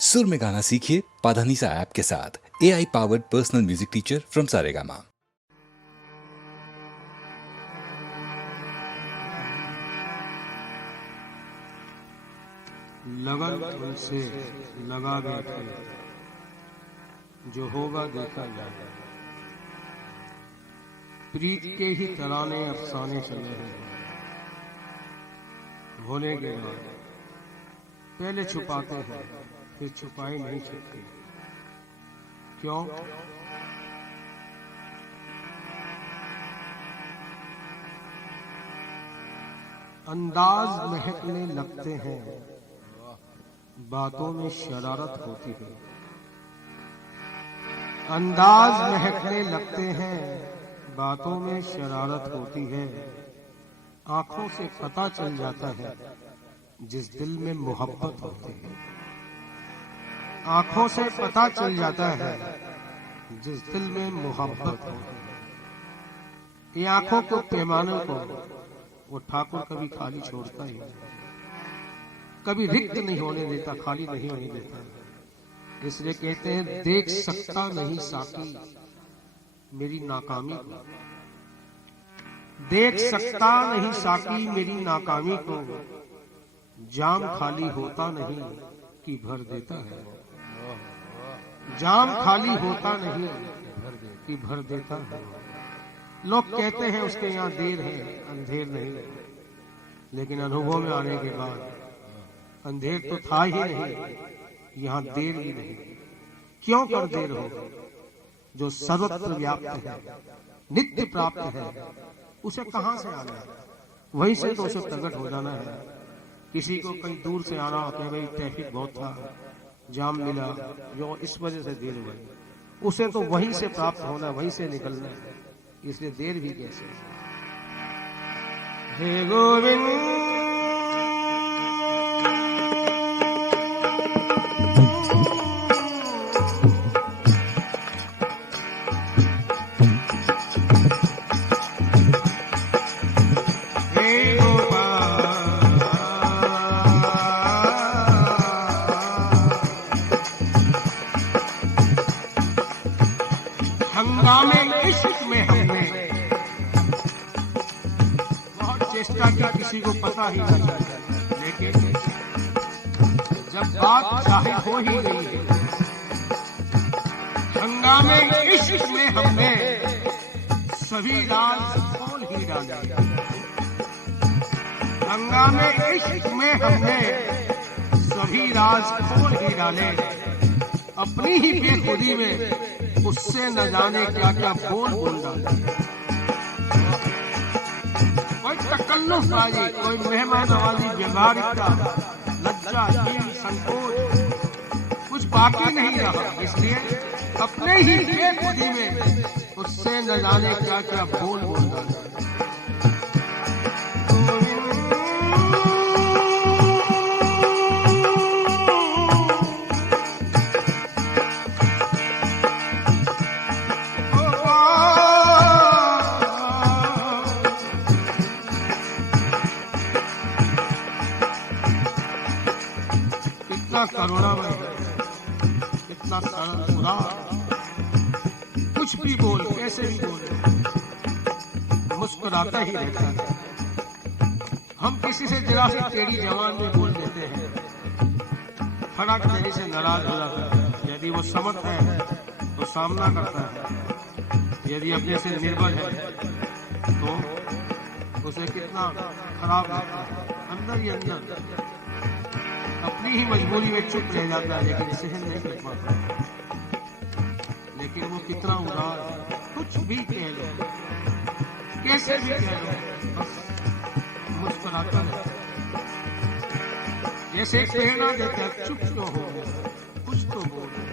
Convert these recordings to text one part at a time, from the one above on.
सुर में गाना सीखिए पाधानीसा ऐप के साथ। AI powered personal music teacher from Saregama. लगन उनसे लगा बैठे, जो होगा देखा जाएगा। प्रीत के ही तराने अफसाने चले हैं, भोले के बाद पहले छुपाते हैं, फिर छुपाए नहीं सकते। क्यों? अंदाज महकने लगते हैं, बातों में शरारत होती है। अंदाज महकने लगते हैं, बातों में शरारत होती है। आंखों से पता चल जाता है जिस दिल में मोहब्बत होती है। आंखों से पता चल जाता है जिस दिल में मोहब्बत होती है। ये आंखों को पैमाने को वो ठाकुर कभी खाली छोड़ता ही नहीं, कभी रिक्त नहीं होने देता, खाली नहीं होने देता। इसलिए कहते हैं देख सकता नहीं साकी मेरी नाकामी को, देख सकता नहीं साकी मेरी नाकामी को। जाम खाली होता नहीं कि भर देता है, जाम खाली होता नहीं कि भर देता है। लोग कहते हैं उसके यहाँ देर है, अंधेर नहीं, लेकिन अनुभव में आने के बाद अंधेर तो था ही नहीं, यहाँ देर ही नहीं। क्यों कर देर हो? जो सर्वत्र व्याप्त है, नित्य प्राप्त है, उसे कहां से आना है? वहीं से तो उसे प्रकट हो जाना है। किसी को कहीं दूर से आना होता है, भाई ट्रैफिक बहुत था, जाम मिला, जो इस वजह से देर हुई, उसे तो वहीं से प्राप्त होना, वहीं से निकलना है। इसलिए देर भी कैसे? हे गोविंद किसी को पता ही नहीं, लेकिन जब बात जाहिर हो ही गई है, हंगामे इश्क में हमने सभी राज खोल ही डाले। हंगामे इश्क में हमने सभी राज खोल ही डाले। अपनी ही बेखुदी में उससे न जाने क्या क्या बोल बोल डाले। तकल्लुफ़बाज़ी, कोई मेहमान नवाजी, व्यवहारिकता, लज्जा, हीन, संकोच कुछ बाकी नहीं रहा। इसलिए अपने ही बेखुदी में उससे न जाने क्या क्या बोल बोल डाले। करुणामय, इतना सरल खुदा, कुछ भी बोल, कैसे भी बोल, मुस्कुराता ही रहता है। हम किसी से जरा सी टेढ़ी जवान में बोल देते हैं, फटाक देने से नाराज हो जाता है। यदि वो समर्थ है तो सामना करता है, यदि अपने से निर्भर है तो उसे कितना खराब लगता है। अंदर ही अंदर अपनी ही मजबूरी में चुप रह जाता है, लेकिन सहन नहीं कर पाता। लेकिन वो कितना उदार है, कुछ भी कह लो, कैसे भी कह लो, बस मुस्कुराता है। जैसे प्रेरणा देता है, चुप तो हो, कुछ तो बोलो।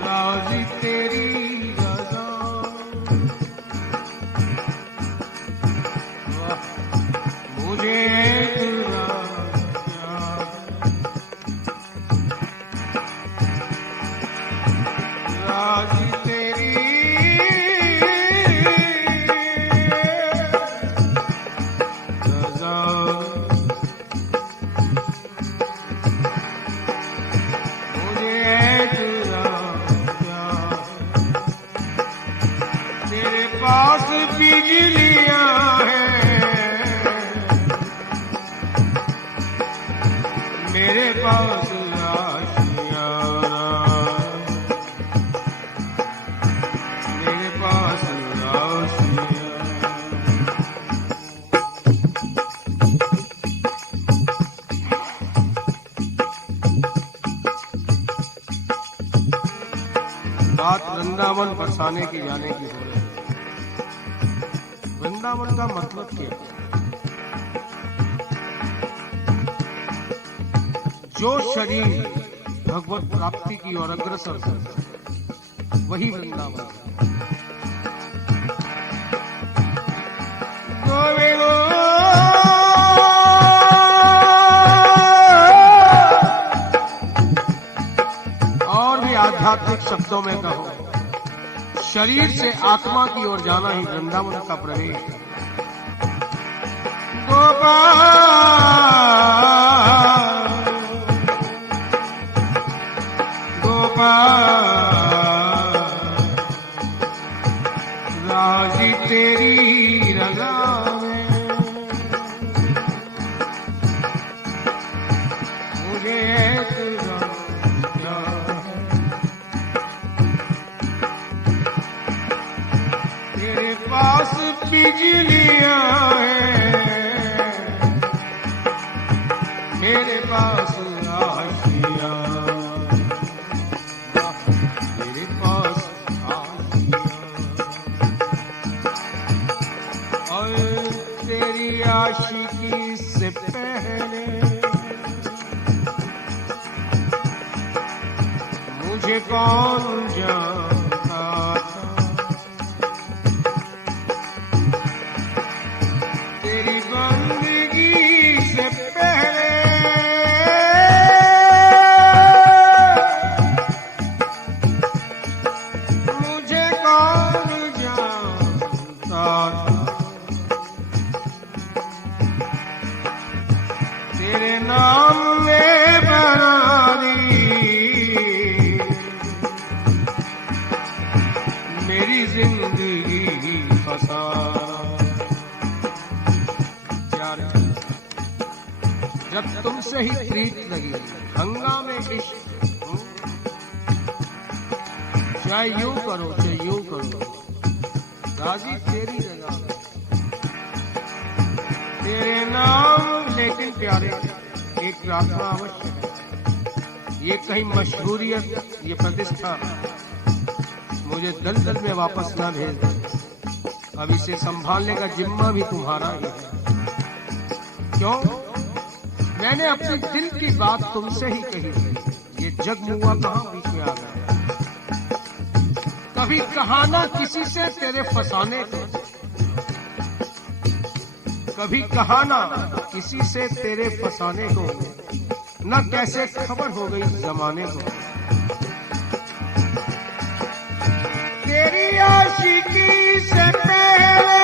राजी तेरी रज़ा पास बिजलियां हैं, मेरे पास आशियां, मेरे पास आशियां। बात वृंदावन बरसाने की जाने की हो रही है। वृंदावन का मतलब क्या है? जो शरीर भगवत प्राप्ति की ओर अग्रसर है वही वृंदावन है। और भी आध्यात्मिक शब्दों में कहो, शरीर से आत्मा की ओर जाना ही वृंदावन का प्रवेश है। गोपाल राजी तेरी रजा में, मुझे तेरे पास बिजलियां हैं, मेरे पास आशियां, मेरे पास आशियां। और तेरी आशिकी से पहले मुझे कौन जानता था, तेरी बंदगी से पहले मुझे कौन जानता था, तेरे नाम में बना दी मेरी जिंदगी फसाना। जब तुमसे ही प्रीत लगी हंगामे इश्क, चाहे यूं करो चाहे यूं करो, राजी तेरी रजा में, तेरे नाम। लेकिन प्यारे एक प्रार्थना अवश्य है, ये कहीं मशहूरियत ये प्रतिष्ठा मुझे दलदल में वापस ना भेज दे। अब इसे संभालने का जिम्मा भी तुम्हारा ही है। क्यों? मैंने अपने दिल की बात तुमसे ही कही थी, ये जग मुआ कहां बीच में आ गया। कभी कहा ना किसी से तेरे फसाने को, कभी कहा ना किसी से तेरे फसाने को, न कैसे खबर हो गई जमाने को। तेरी आशिकी से पहले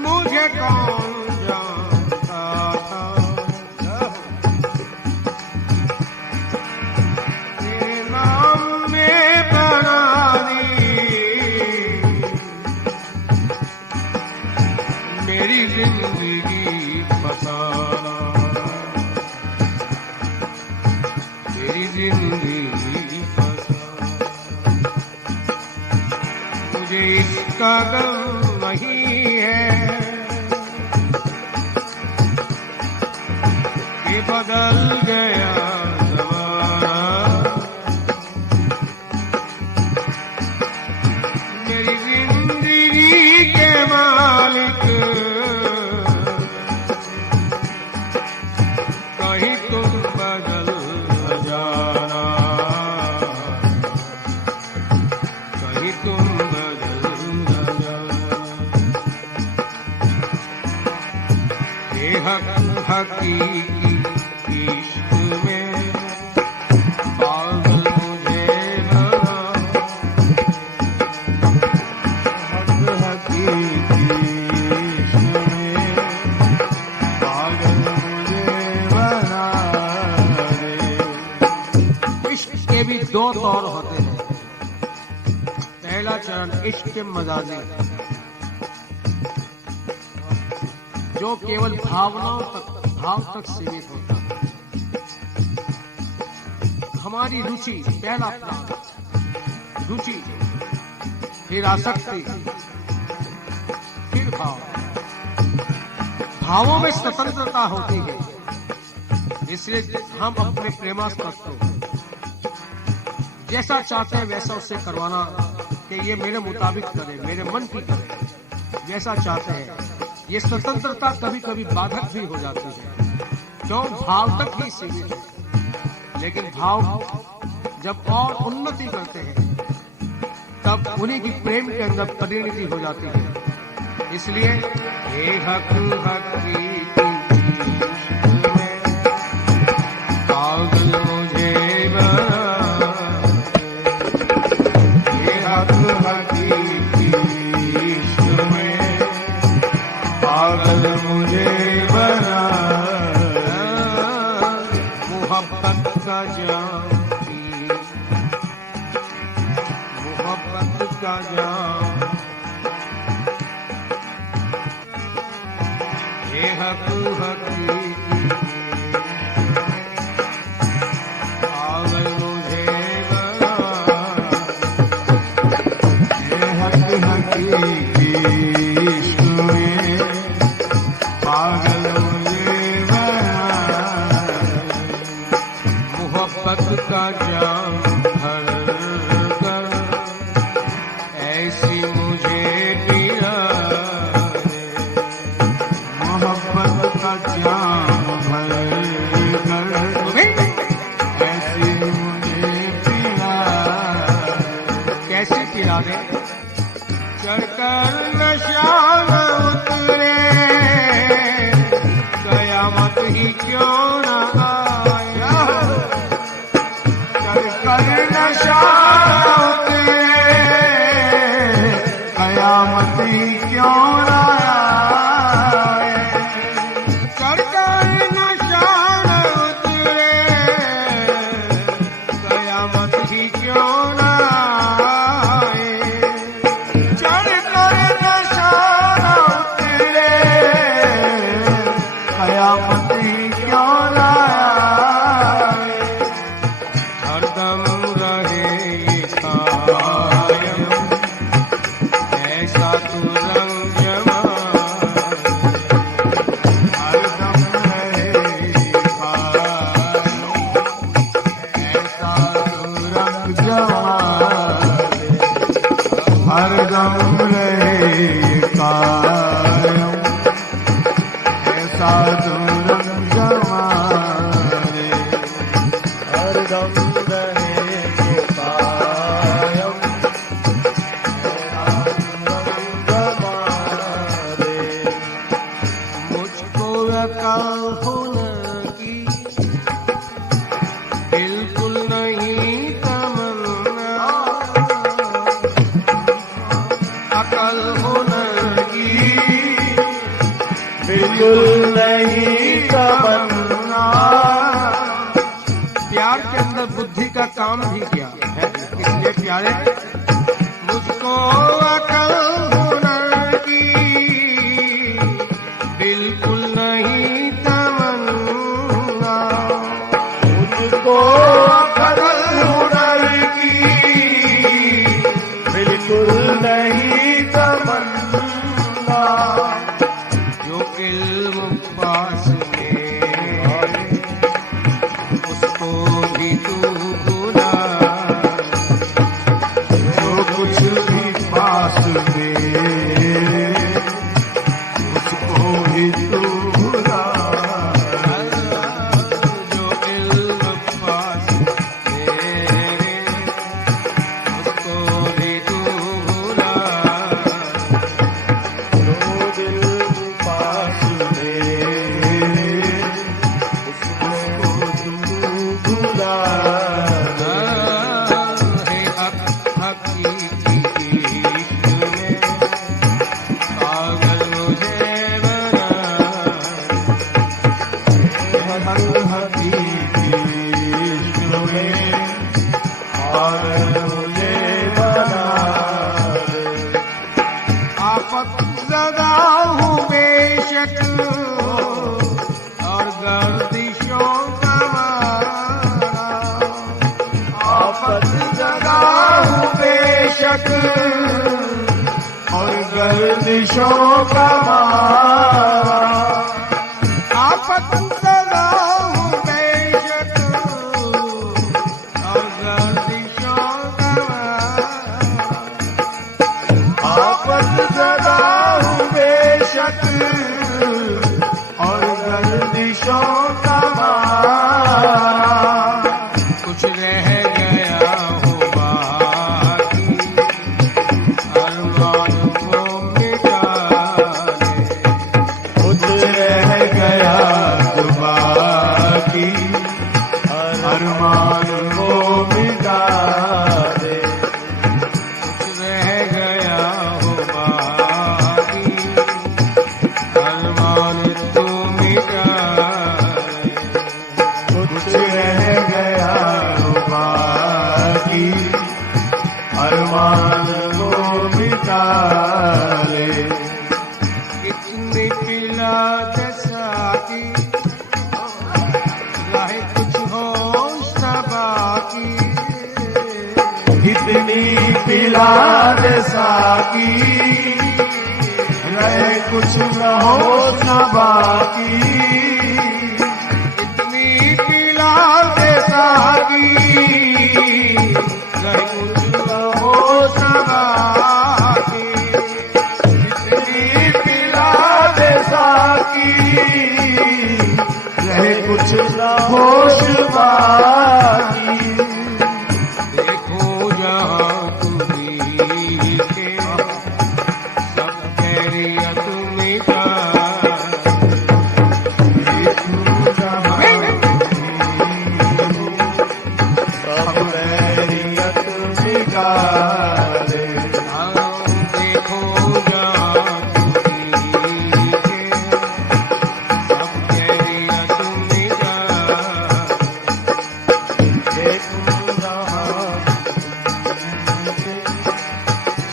मुझे कौन जानता था, तेरे नाम में बना दी मेरी जिंदगी फसाना, तेरी जिंदगी फसाना। मुझे इसका गम नहीं है कि बदल गया ज़माना, मेरी जिंदगी के मालिक कहीं तुम बदल न जाना, कहीं तुम बदल न जाना। ये हकीकी इश्क में पागल मुझे बना, हकीकी इश्क में पागल मुझे बना दे। इश्क के भी दो दौर होते हैं, पहला चरण इश्क के मजाजी, जो केवल भाव तक सीमित होता है। हमारी रुचि, पहला प्लान रुचि, फिर आसक्ति, फिर भाव। भावों में स्वतंत्रता होती है, इसलिए हम अपने प्रेमास्पद को जैसा चाहते हैं वैसा उससे करवाना कि ये मेरे मुताबिक करे, मेरे मन की करे, जैसा चाहते हैं। ये स्वतंत्रता कभी कभी बाधक भी हो जाती है, क्यों? भाव तक ही सीमित है। लेकिन भाव जब और उन्नति करते हैं तब उन्हीं की प्रेम के अंदर परिणति हो जाती है। इसलिए हे हक हक की पागल मुझे बना, हे हक हक की इश्क में पागल मुझे बना, मोहब्बत का जाम, मोहब्बत का जाम, हे हक हकीकी पागल मुझे बना, हे हक हकीकी इश्क में पागल मुझे बना, मोहब्बत का जाम भर कर ऐसी मुझे पिला दे, मोहब्बत का जाम भर कर ऐसी मुझे पिला दे। कैसे पिला दे? चढ़कर नशा न उतरे, कयामत ही क्यों न आया, चढ़कर नशा उतरे, कयामत ही क्यों न आए, चढ़कर नशा उतरे, कयामत ही क्यों न आए, चढ़कर नशा उतरे, कयामत ही क्यों न आए, हरदम रहे ये कायम ऐसा तू रंग जमा, हरदम रहे ये कायम ऐसा तू रंग जमा, हरदम रहे ये कायम ऐसा तू रंग जमा, हरदम रहे ये कायम ऐसा तू रंग जमा। मुझको अकल हुनर की बिल्कुल नहीं तमन्ना, अकल हुनर की बिल्कुल नहीं तमन्ना, प्यार के अंदर बुद्धि का काम भी किया है, इसलिए प्यारे मुझको अकल हुनर की बिल्कुल नहीं तमन्ना, मुझको अकल हुनर की बिल्कुल नहीं तमन्ना, जो इल्म पास में उसको भी तू भुला, जो कुछ भी पास में उसको भी तू भुला, जो इल्म पास में उसको भी तू भुला, जो दिल पास में उसको तू भुला, हे हक हकीकी इश्क में पागल मुझे बना, हे हक हकीकी इश्क में पागल मुझे बना, गर्दिशों का मारा, आफत सदा हूँ बेशक और गर्दिशों का मारा। आफत ज़दा हूँ बेशक और गर्दिशों का मारा, कुछ रह गया हो बाकी अरमान को मिटा दे। कुछ रह गया तो बाकी अरमान को मिटा दे। कुछ रह गया हो बाकी अरमान तो मिटा दे। कुछ रह गया तो बाकी अरमान को मिटा ले। इतनी पिला साकी रहे कुछ होश न बाकी। इतनी पिला दे साकी, रहे कुछ न होश न बाकी। इतनी पिला दे साकी रहे कुछ न होश न बाकी। इतनी पिला दे साकी, रहे कुछ न होश बाकी। देखो जहाँ तुम्ही के सब खैरियत मिटा। सब खैरियत मिटा दे। देखो जहाँ तुम्ही के सब खैरियत मिटा।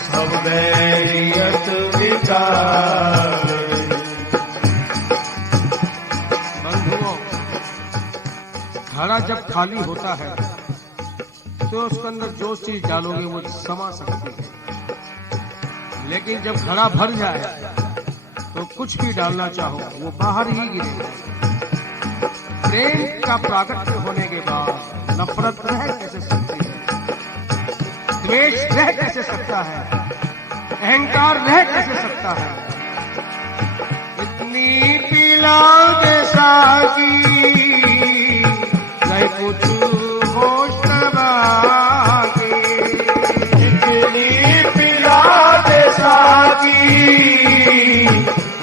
सब खैरियत मिटा दे। बंधुओं, घड़ा जब खाली होता है तो उसके अंदर जो चीज डालोगे वो समा सकती है, लेकिन जब घड़ा भर जाए तो कुछ भी डालना चाहो वो बाहर ही गिरेगा। प्रेम का प्राकट्य होने के बाद नफरत रह कैसे सकती है, द्वेष रह कैसे सकता है, अहंकार रह कैसे सकता है। इतनी पिला दे साकी रहे कुछ होश न बाकी। इतनी पिला दे साकी,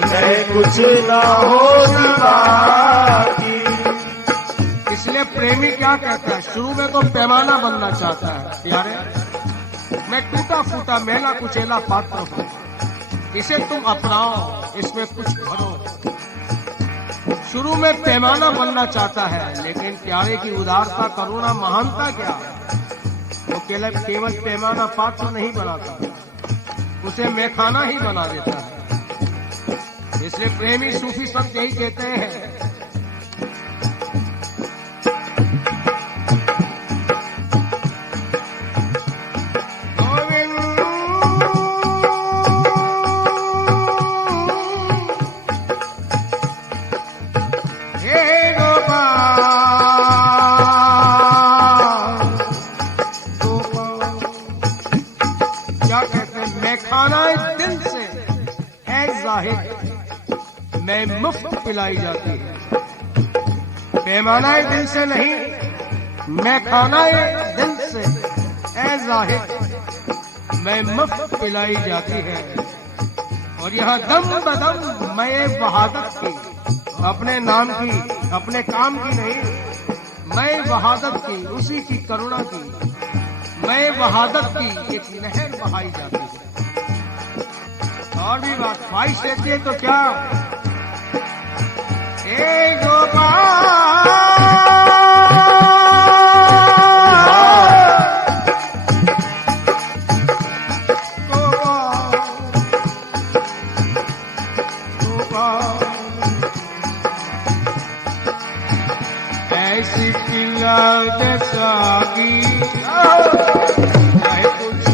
रहे कुछ न होश बाकी। इसलिए प्रेमी क्या कहता है, शुरू में तो पैमाना बनना चाहता है। प्यारे, मैं टूटा फूटा मेला कुचेला पात्र हूँ, इसे तुम अपनाओ, इसमें कुछ भरो। शुरू में पैमाना बनना चाहता है, लेकिन प्यारे की उदारता, करुणा, महानता क्या, वो केवल पैमाना पात्र नहीं बनाता, उसे मैखाना ही बना देता है। इसलिए प्रेमी सूफी संत यही कहते हैं, मैं मुफ्त पिलाई जाती है। पैमानाए दिल से नहीं, मैं खानाए दिल से ऐ जाहिद मैं मुफ्त पिलाई जाती है। और यहाँ दम बदम मैं वहादत की, अपने नाम की, अपने काम की नहीं, मैं वहादत की, उसी की करुणा की, मैं वहादत की एक नहर बहाई जाती है। और भी बात ख्वाहिश रहती है तो क्या, ए गोपाल ऐसी पिला दसागी चाहे कुछ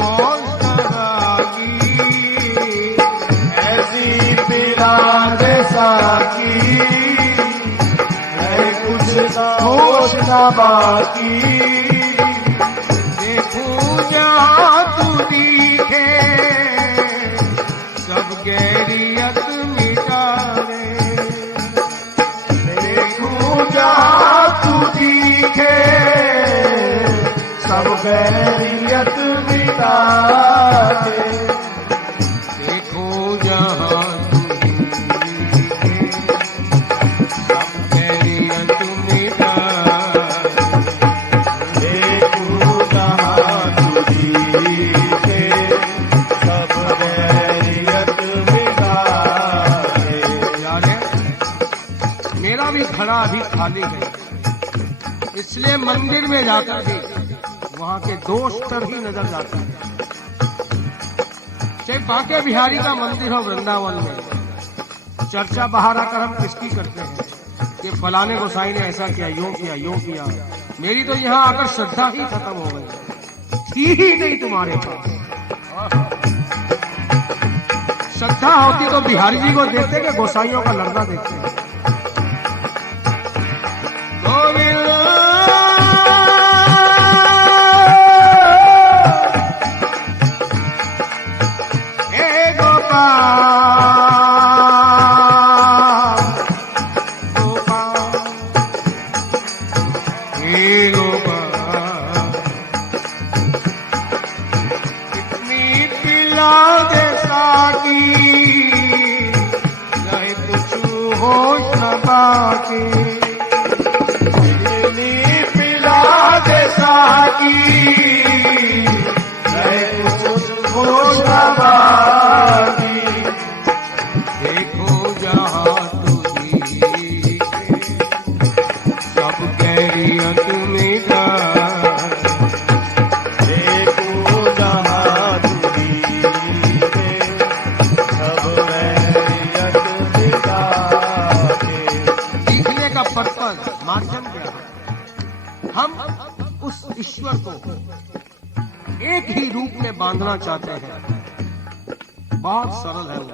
और सरागी, बाकी। देखूं जहाँ तू दिखे सब गैरियत मिटा रे। देखूं जहाँ तू दिखे सब गैरियत मिटा दे। देखो जहाँ तू दिखे सब गैरियत मिटा देखूं जहाँ तू दिखे सब गैरियत मिटा दे। याद है मेरा भी खड़ा अभी खाली है, इसलिए मंदिर में जाकर भी वहां के दोष पर ही नजर जाता है। चाहे बांके बिहारी का मंदिर हो वृंदावन में, चर्चा बाहर आकर हम किसकी करते हैं कि फलाने गोसाई ने ऐसा किया, यूं किया, यूं किया। मेरी तो यहाँ आकर श्रद्धा ही खत्म हो गई, थी ही नहीं तुम्हारे पास। श्रद्धा होती तो बिहारी जी को देखते कि गोसाइयों का लड़ना देखते हैं। देखो जहाँ तू दिखे सब गैरियत मिटा। देखूं जहाँ तू दिखे सब गैरियत मिटा दे। सीखने का पर्पज माध्यम क्या है? हम उस ईश्वर को एक ही रूप में बांधना चाहते हैं। बहुत सरल है वो,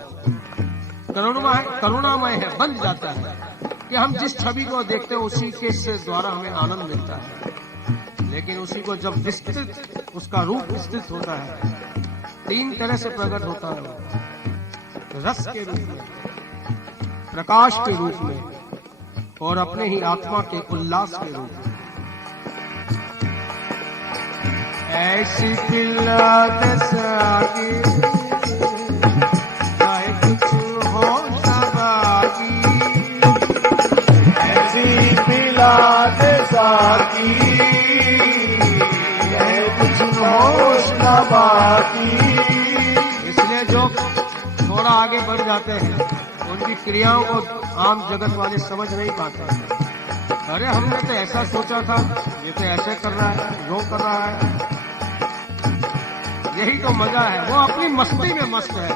करुणामय है, बन जाता है कि हम जिस छवि को देखते हैं उसी के से द्वारा हमें आनंद मिलता है। लेकिन उसी को जब विस्तृत उसका रूप विस्तृत होता है, तीन तरह से प्रकट होता है, रस के रूप में, प्रकाश के रूप में और अपने ही आत्मा के उल्लास के रूप में। ऐसी पिला दशा की चाहे कुछ हो सबागी। ऐसी पिला दे साकी कुछ होश न बाकी। इसलिए जो थोड़ा आगे बढ़ जाते हैं उनकी क्रियाओं को आम जगत वाले समझ नहीं पाते। अरे हमने तो ऐसा सोचा था, ये तो ऐसे कर रहा है, वो कर रहा है। यही तो मजा है, वो अपनी मस्ती में मस्त है।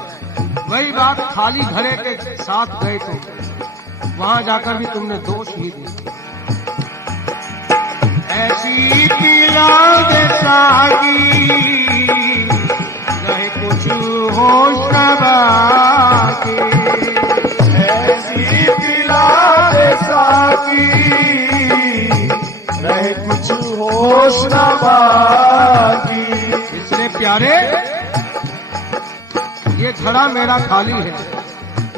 वही बात खाली घड़े के साथ गए तुम, वहां जाकर भी तुमने दोष ही दिया। ऐसी पीला दे सागी रहे कुछ होश न बाकी। ऐसी पिला दे साकी रहे कुछ होश न बाकी। इसलिए प्यारे ये घड़ा मेरा खाली है,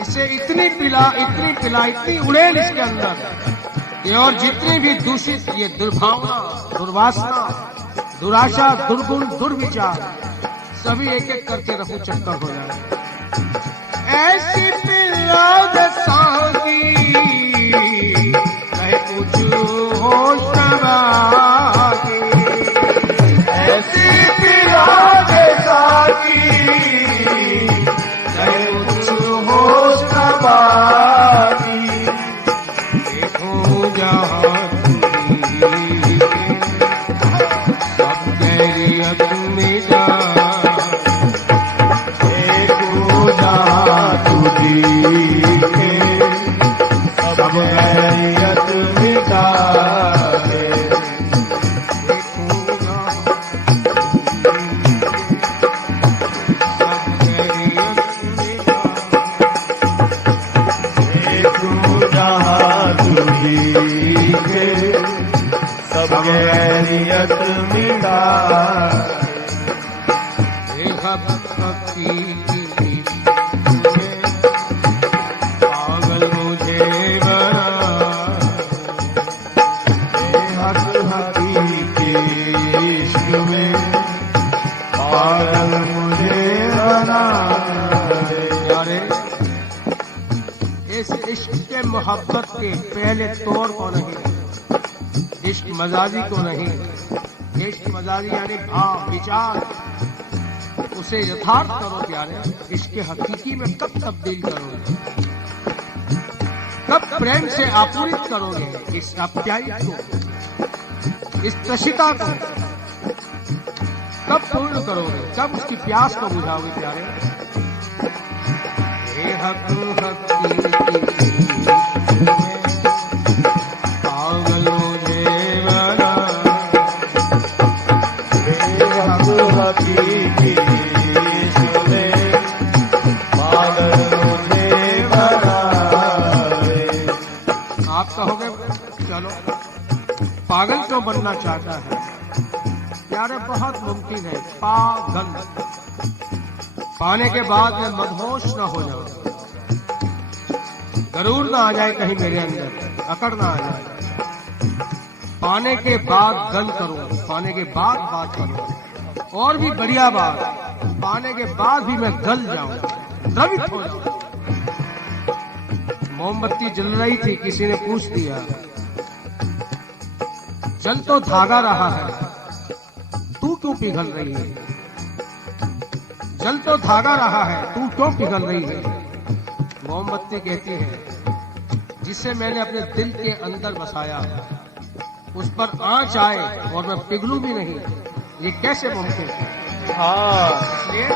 इससे इतनी पिला इतनी उड़ेल इसके अंदर ये, और जितनी भी दूषित ये दुर्भावना, दुर्वासना, दुराशा, दुर्गुण, दुर्विचार सभी एक एक करके रफू चक्कर हो जाए। ऐसी पिला दसागी रहे कुछ होश न बाकी। ऐसी पिला दे साकी रहे कुछ होश न बाकी। देखो जहाँ तू सब गैरियत मिटा। देखो जहाँ तू दिखे बेहद की पागल मुझे बना इश्क में पागल मुझे बना। यारे इस इश्क के मोहब्बत के पहले तौर को नहीं, इश्क मजाजी को नहीं, इश्क मजाजी यानी भाव विचार, उसे यथार्थ करो प्यारे। इसके हकीकी में कब तब्दील करोगे, कब प्रेम से आपूरित करोगे इस आप्यायित को, इस तशिता को कब पूर्ण करोगे, कब उसकी प्यास को बुझाओगे प्यारे। हे हक पागल मुझे बना, आप कहोगे चलो पागल क्यों बनना चाहता है प्यारे, बहुत मुमकिन है। पागल पाने के बाद मैं मदहोश न हो जाऊं, गरूर ना आ जाए कहीं मेरे अंदर, अकड़ ना आ जाए। पाने के बाद गल करूं, पाने के बाद बात करूं, और भी बढ़िया बात, पाने के बाद भी मैं गल जाऊं, द्रवित हो जाऊं। मोमबत्ती जल रही थी, किसी ने पूछ दिया जल तो धागा रहा है, तू क्यों पिघल रही है? जल तो धागा रहा है, तू क्यों पिघल रही है? मोमबत्ती कहती है जिसे मैंने अपने दिल के अंदर बसाया, उस पर आंच आए और मैं पिघलूं भी नहीं, ये कैसे मुमकिन है? इसलिए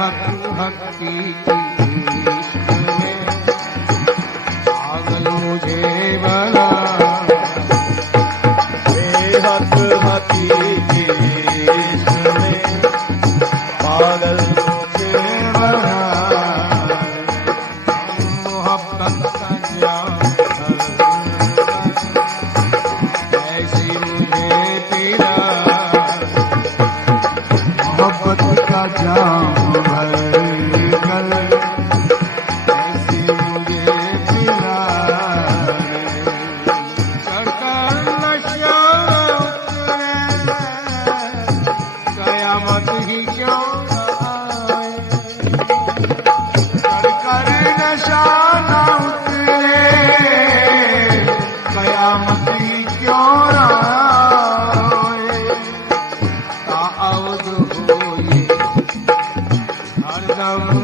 हक की इश्क में पागल मुझे बना, पागल मुझे बना। मोहब्बत का जाम ऐसी मुझे पीला, मोहब्बत का जाम भर कर ऐसी मुझे पिला। चढ़कर नशा उतरे, कयामत ही क्यों आए। कर नशा न उतरे, कयामत ही क्यों ना आए। ताअवुद होए हरदम